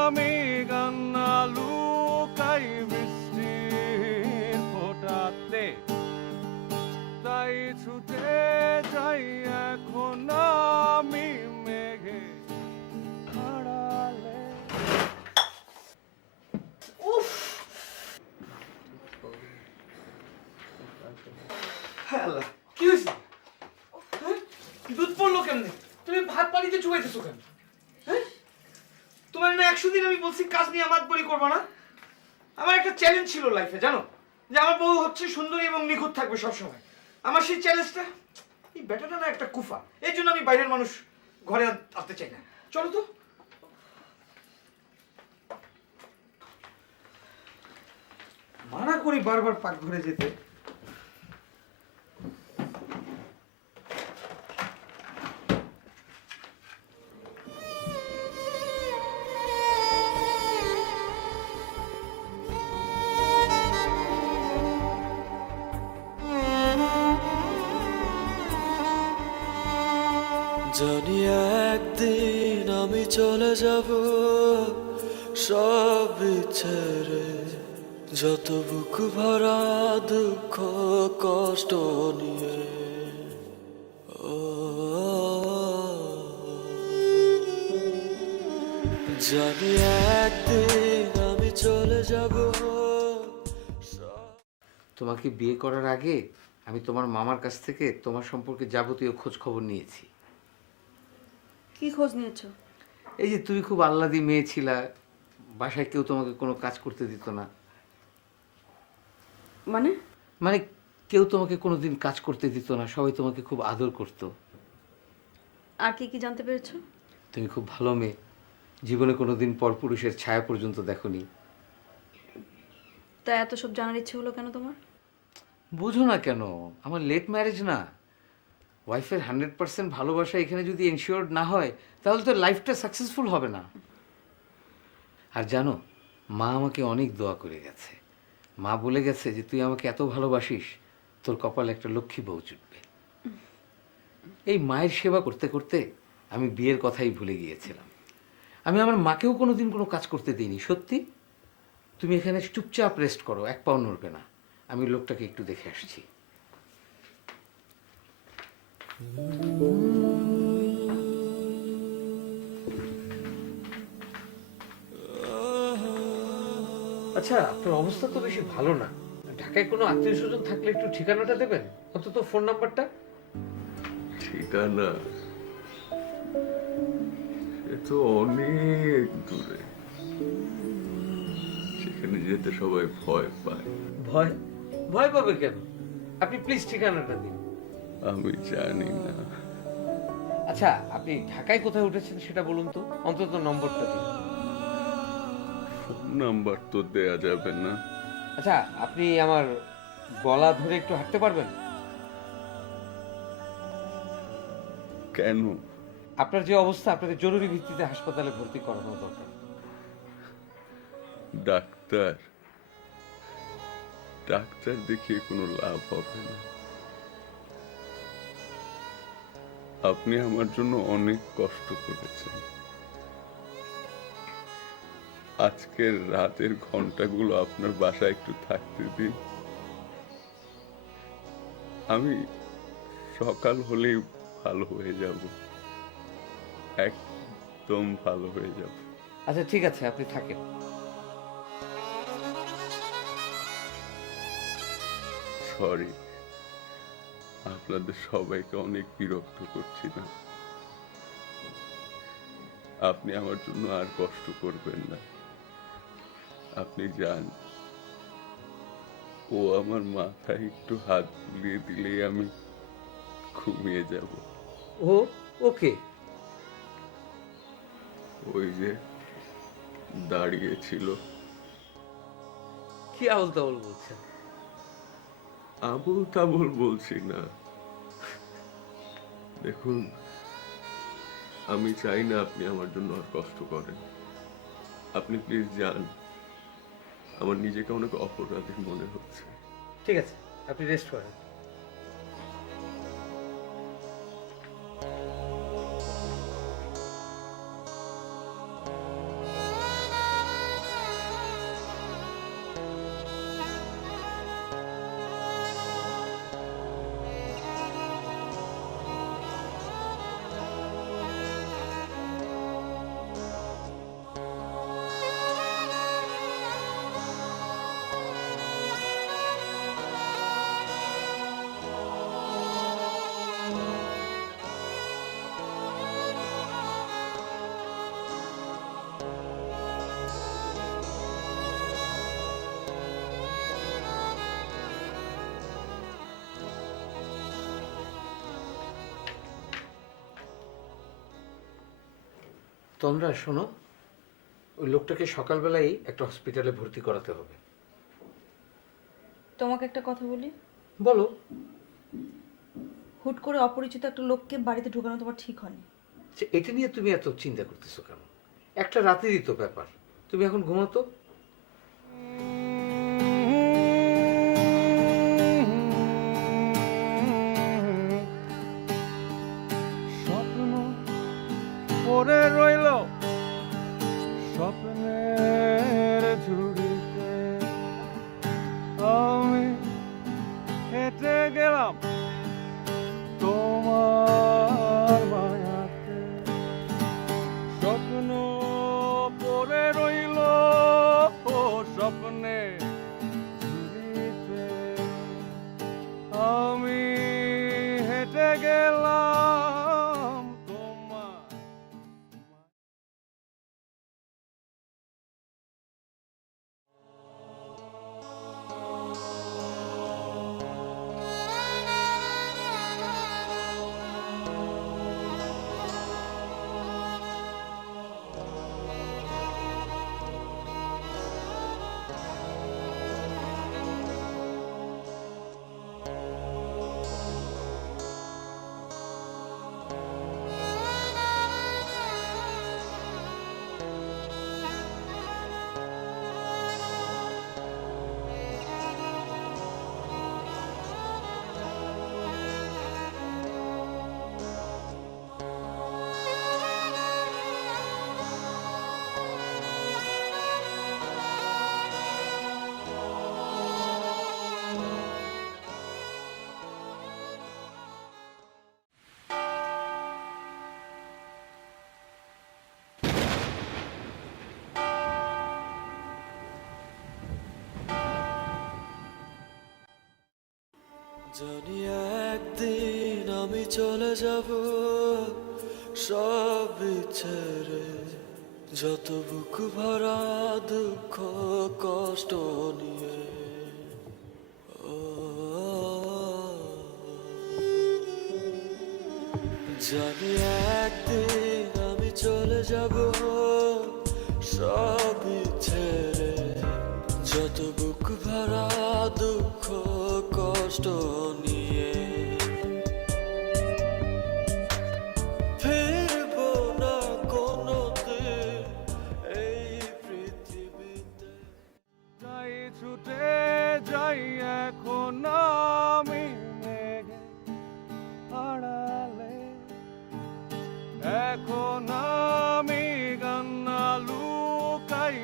আমি কান্না লুকাই বৃষ্টির ফোঁটাতে, তাই ছুটে যাই এখন আমি মেঘে আড়ালে। হ্যাঁ আল্লাহ, কি হয়েছে? হ্যাঁ? দুধ পড়লো কেমনে? তুমি ভাত পানিতে চুবাইতেছো কেন? হ্যাঁ? তোমার না 100 দিন আমি বলছি কাজ নিয়ে আমার বড়ি করবো না। আমার একটা চ্যালেঞ্জ ছিল লাইফে, জানো, যে আমার বউ হচ্ছে সুন্দরী এবং নিখুঁত থাকবে সবসময়। আমার সেই চ্যালেঞ্জটা, এই ব্যাটাটা না একটা কুফা, এই জন্য আমি বাইরের মানুষ ঘরে আসতে চাই না। চলো তো। মানা করি বারবার পাকঘরে যেতে। জানি একদিন আমি চলে যাব সব ছেড়ে, যত বুক ভরা দুঃখ কষ্ট নিয়ে। ও জানি একদিন আমি চলে যাব। তোমাকে বিয়ে করার আগে আমি তোমার মামার কাছ থেকে তোমার সম্পর্কে যাবতীয় খোঁজ খবর নিয়েছি। কি খোঁজ নিয়েছো? এই যে তুমি খুব আহ্লাদী মেয়ে ছিলা, বাসায় কেউ তোমাকে কোনো কাজ করতে দিত না। মানে? মানে কেউ তোমাকে কোনোদিন কাজ করতে দিত না, সবাই তোমাকে খুব আদর করত। আর কি কি জানতে পেরেছো? তুমি খুব ভালো মেয়ে, জীবনে কোনোদিন পরপুরুষের ছায়া পর্যন্ত দেখোনি। তা এত সব জানার ইচ্ছে হলো কেন তোমার? বুঝো না কেন, আমার লেট ম্যারেজ না। ওয়াইফের 100% ভালোবাসা এখানে যদি এনশিওর্ড না হয়, তাহলে তো লাইফটা সাকসেসফুল হবে না। আর জানো, মা আমাকে অনেক দোয়া করে গেছে। মা বলে গেছে যে তুই আমাকে এত ভালোবাসিস, তোর কপালে একটা লক্ষ্মী বউ জুটবে। এই মায়ের সেবা করতে করতে আমি বিয়ের কথাই ভুলে গিয়েছিলাম। আমি আমার মাকেও কোনোদিন কোনো কাজ করতে দিইনি, সত্যি। তুমি এখানে চুপচাপ রেস্ট করো, এক পাও নড়বে না। আমি লোকটাকে একটু দেখে আসছি। আচ্ছা, আপনার অবস্থা তো বেশি ভালো না। ঢাকায় কোনো আত্মীয় স্বজন থাকলে একটু ঠিকানাটা দেবেন, অন্তত ফোন নাম্বারটা। ঠিকানা সে তো অনেক দূরে, সেখানে যেতে সবাই ভয় পায়। ভয়? ভয় পাবে কেন? আপনি প্লিজ ঠিকানাটা দিন। আমি জানি না। আচ্ছা, আপনি ঢাকায় কোথায় উঠেছেন সেটা বলুন তো, অন্তত নম্বরটা দিন। ফোন নাম্বার তো দেয়া যাবে না। আচ্ছা, আপনি আমার গলা ধরে একটু হাঁটতে পারবেন? কেন? আপনার যে অবস্থা, আপনাকে জরুরি ভিত্তিতে হাসপাতালে ভর্তি করানো দরকার। ডাক্তার ডাক্তার দেখিয়ে কোনো লাভ হবে না। আপনি আমার জন্য অনেক কষ্ট করেছেন, আজকের রাতের ঘন্টাগুলো আপনার বাসায় একটু থাকতে দিন। আমি সকাল হলেই ভালো হয়ে যাব, একদম ভালো হয়ে যাব। আচ্ছা ঠিক আছে, আপনি থাকেন। সরি, আপনাদের সবাইকে অনেক বিরক্ত করছি না। আপনি আমার জন্য আর কষ্ট করবেন না, আপনি যান। ও আমার মাথায় একটু হাত বুলিয়ে দিলেই আমি ঘুমিয়ে যাব। ও ওকে, ওই যে দাঁড়িয়ে ছিল। কি আবল তাবল বলছেন? আবল তাবল বলছি না। দেখুন, আমি চাই না আপনি আমার জন্য আর কষ্ট করেন। আপনি প্লিজ যান, আমার নিজেকে অনেক অপরাধী মনে হচ্ছে। ঠিক আছে, আপনি রেস্ট করেন। তোমরা শোনো, ওই লোকটাকে সকালবেলায় একটা হসপিটালে ভর্তি করাতে হবে। তোমাকে একটা কথা বলি, বলো। হুট করে অপরিচিত একটা লোককে বাড়িতে ঢোকানো তোমার ঠিক হয়নি। এটা নিয়ে তুমি এত চিন্তা করতেছো কেন? একটা রাতেরই তো ব্যাপার, তুমি এখন ঘুমাতো। স্বপ্ন পড়ে রইল স্বপ্নের ঝুড়িতে, আমি হেঁটে গেলাম তোমার মায়াতে। স্বপ্ন পড়ে রইল স্বপ্নে ঝুড়িতে, আমি হেঁটে গেলাম তোমার। জানি একদিন আমি চলে যাব সব ছেড়ে, যত বুক ভরা দুঃখ কষ্ট নিয়ে। জানি একদিন আমি চলে যাব সব ছেড়ে, যত বুক ভরা দুঃখ কষ্ট নিয়ে। ফিরবো না কোনোদিন এই পৃথিবীতে। যাই ছুটে যাই এখন আমি মেঘে আড়ালে, এখন আমি গান্না লুকাই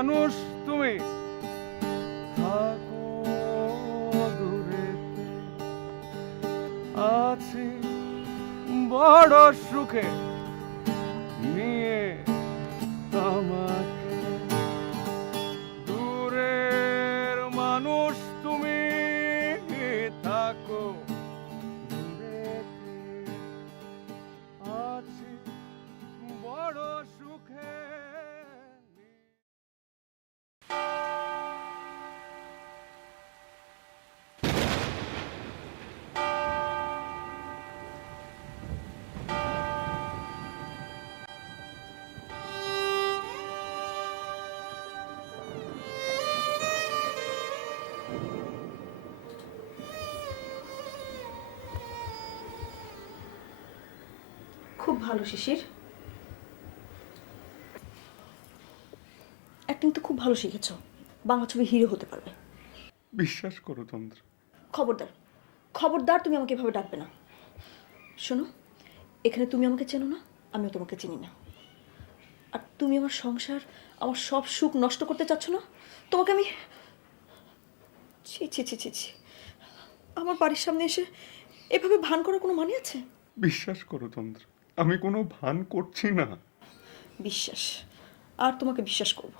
মানুষ তুমি থাকো দূরে, আছি বড় সুখে নিয়ে আমাকে। দূরের মানুষ তুমি থাকো দূরে, আছি বড় সুখে। খুব ভালো শিশির, অ্যাক্টিং তো খুব ভালো শিখেছো, বাংলা ছবি হিরো হতে পারবে। বিশ্বাস করো চন্দ্র। খবরদার, খবরদার তুমি আমাকে এভাবে ডাকবে না। শোনো, এখানে তুমি আমাকে চেনো না, আমিও তোমাকে চিনি না। আর তুমি আমার সংসার, আমার সব সুখ নষ্ট করতে চাচ্ছ না? তোমাকে আমি ছি ছি ছি ছি ছি, আমার বাড়ির সামনে এসে এভাবে ভান করার কোনো মানে আছে? বিশ্বাস করো চন্দ্র, আমি কোনো ভান করছি না। বিশ্বাস? আর তোমাকে বিশ্বাস করব?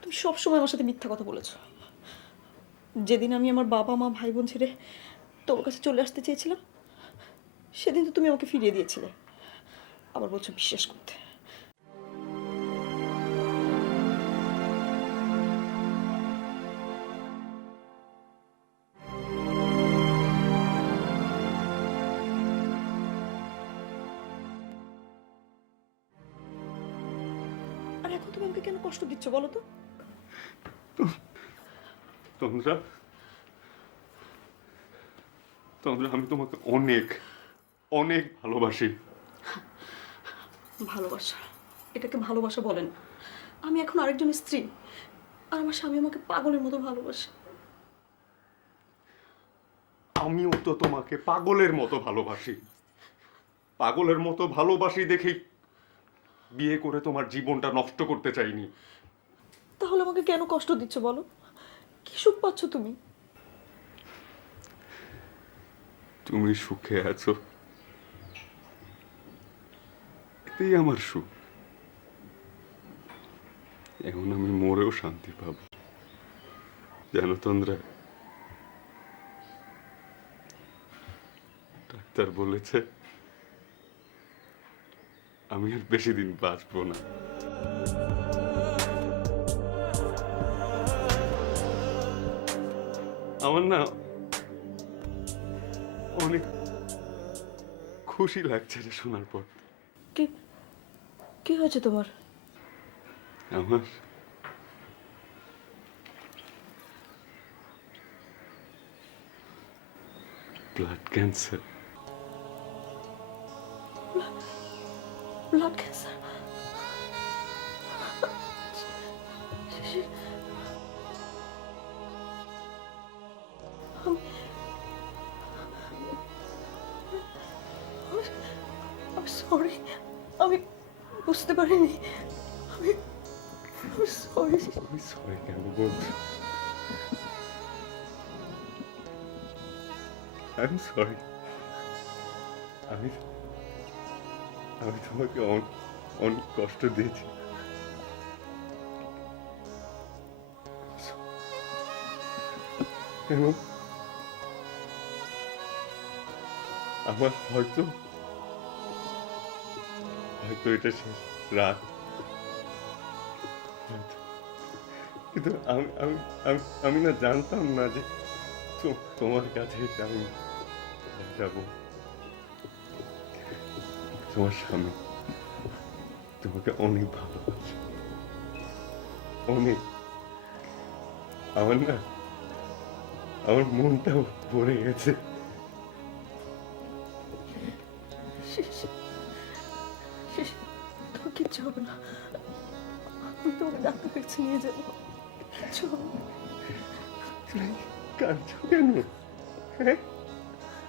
তুমি সবসময় আমার সাথে মিথ্যা কথা বলেছ। যেদিন আমি আমার বাবা মা ভাই বোন ছেড়ে তোমার কাছে চলে আসতে চেয়েছিলাম, সেদিন তো তুমি আমাকে ফিরিয়ে দিয়েছিলে। আবার বলছো বিশ্বাস করতে। আর এখন তুমি আমাকে কেন কষ্ট দিচ্ছ বলো তো? তন্দ্রা, তন্দ্রা, আমি তোমাকে অনেক অনেক ভালোবাসি। ভালোবাসা? এটাকে ভালোবাসা বলেন? আমি এখন আরেকজনের স্ত্রী, আর আমার স্বামী আমাকে পাগলের মতো ভালোবাসে। আমিও তো তোমাকে পাগলের মতো ভালোবাসি। পাগলের মতো ভালোবাসি দেখেই বিয়ে করে তোমার জীবনটা নষ্ট করতে চাইনি। তাহলে আমাকে কেন কষ্ট দিচ্ছ বলো? কি সুখ পাচ্ছ তুমি? তুমি সুখে আছো, এতেই আমার সুখ। এখন আমি মরেও শান্তি পাবো জানো তন্দ্রা। ডাক্তার বলেছে আমি আর বেশি দিন বাঁচবো না। আমার না অনেক খুশি লাগছে রে শোনার পর। কি কি হয়েছে তোমার? আমার blood cancer. Blood cancer? Sorry, আমি বুঝতে পারিনি। আমি সরি। আমি সরি কেন বলছো? I am sorry. আমি তোমাকে অনেক কষ্ট দিয়েছি। কেন? আমার হয়তো এটা শেষ রাত, কিন্তু আমি না জানতাম না যে তোমার কাছে এসে আমি যাবো। তোমার স্বামী তোমাকে অনেক ভালোবাসে, অনেক। আমার না আমার মনটাও ভরে গেছে। তোমার কিচ্ছু হবে না, আমি তোমাকে ডাক্তার কাছে নিয়ে যাবো। কিচ্ছু হবে না। কাঁদছো কেন? হ্যাঁ,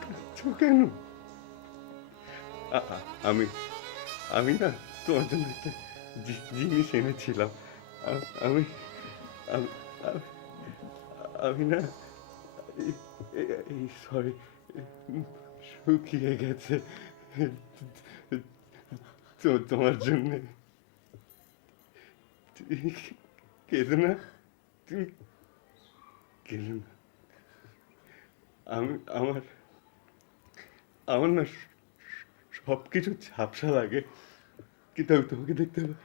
কাঁদছো কেন? আমি না তোমার জন্য একটা জিনিস এনেছিলাম। আমি আমি না সরি শুকিয়ে গেছে তো তোমার জন্য কেঁদো না তুমি কেঁদো না আমার না সব কিছু ঝাপসা লাগে কিন্তু আমি তোমাকে দেখতে পাই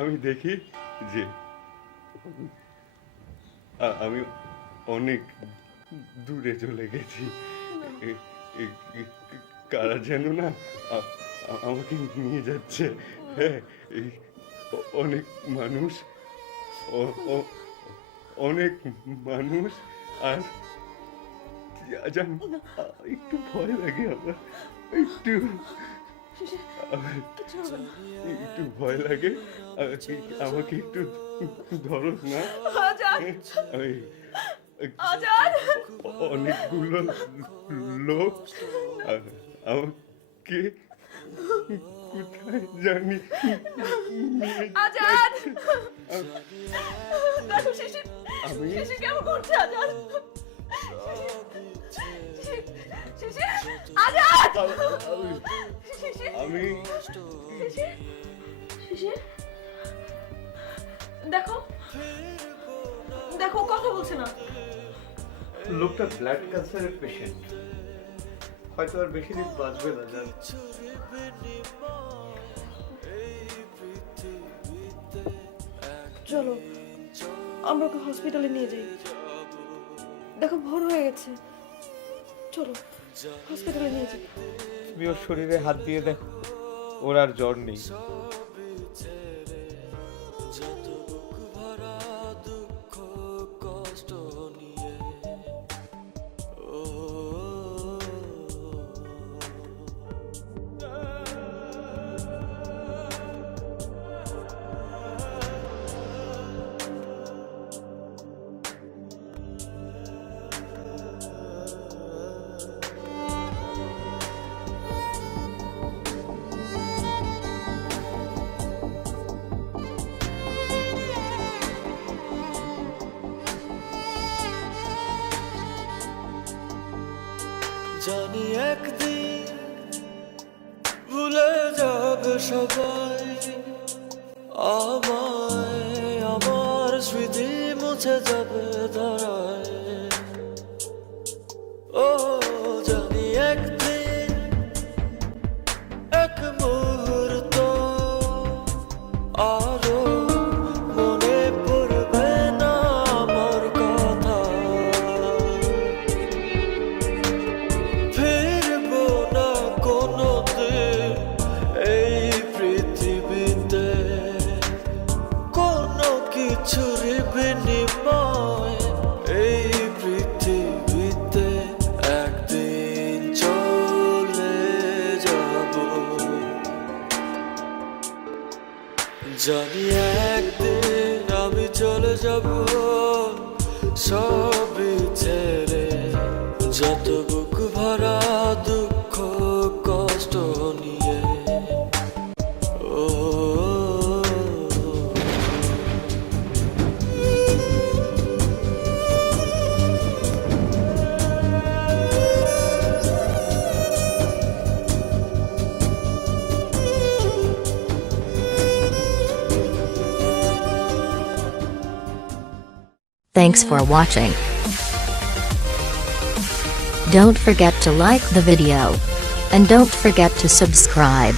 আমি দেখি যে আমি অনেক দূরে চলে গেছি কারা যেন না আমাকে নিয়ে যাচ্ছে হ্যাঁ অনেক মানুষ আর একটু ভয় লাগে আমার একটু ভয় লাগে আমাকে একটু ধরো না অনেকগুলো লোক আমাকে কোথায় জানি আমি দেখো দেখো কথা বলছে না লোকটা ব্লাড ক্যান্সারের পেশেন্ট হয়তো আর বেশি দিন বাঁচবে না জান চলো আমরা ওকে হসপিটালে নিয়ে যাই দেখো ভোর হয়ে গেছে চলো হসপিটালে নিয়ে যাই তুমি ওর শরীরে হাত দিয়ে দেখো ওর আর জ্বর নেই জানি একদিন ভুলে যাবে সবাই আমায় আমার স্মৃতি মুছে যাবে ধরায় ও জানি একদিন এক মুহূর্ত আরো মনে পড়বে না আমার কথা ফিরবো না কোনোদিন এই পৃথিবীতে কোনো কিছুর বিনিময় এই পৃথিবীতে একদিন চলে যাব জানি একদিন আমি চলে যাব সবই ছেড়ে যত বুক ভরা দুঃখ কষ্ট নিয়ে ও Thanks for watching. Don't forget to like the video. And don't forget to subscribe.